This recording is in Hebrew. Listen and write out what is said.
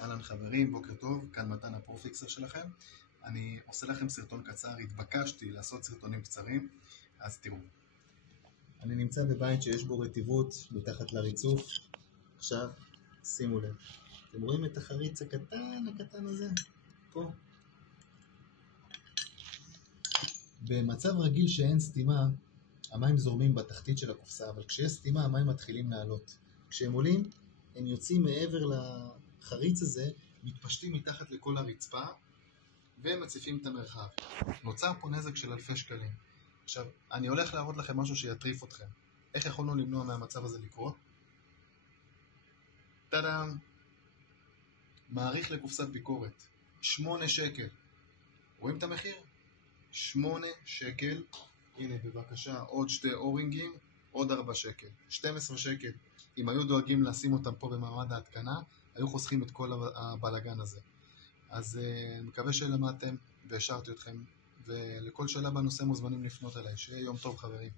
אהלן חברים, בוקר טוב, כאן מתן הפרופיקסר שלכם. אני עושה לכם סרטון קצר, התבקשתי לעשות סרטונים קצרים, אז תראו. אני נמצא בבית שיש בו רטיבות מתחת לריצוף. עכשיו, שימו לב. אתם רואים את החריץ הקטן הזה? פה. במצב רגיל שאין סתימה, המים זורמים בתחתית של הקופסה, אבל כשיש סתימה המים מתחילים לעלות. כשהם עולים, הם יוצאים מעבר לחריץ הזה, מתפשטים מתחת לכל הרצפה, והם מציפים את המרחב. נוצר פה נזק של אלפי שקלים. עכשיו, אני הולך להראות לכם משהו שיטריף אתכם. איך יכולנו למנוע מהמצב הזה לקרות? טאדם! מעריך לקופסת ביקורת. 8 שקל. רואים את המחיר? 8 שקל. הנה בבקשה עוד 2 אורינגים, עוד 4 שקל. 12 שקל. אם היו דואגים לשים אותם פה במעמד ההתקנה, היו חוסכים את כל הבלגן הזה. אז מקווה שלמדתם והשארתי אתכם, ולכל שאלה בנושא מוזמנים לפנות אליי. שיהיה יום טוב חברים.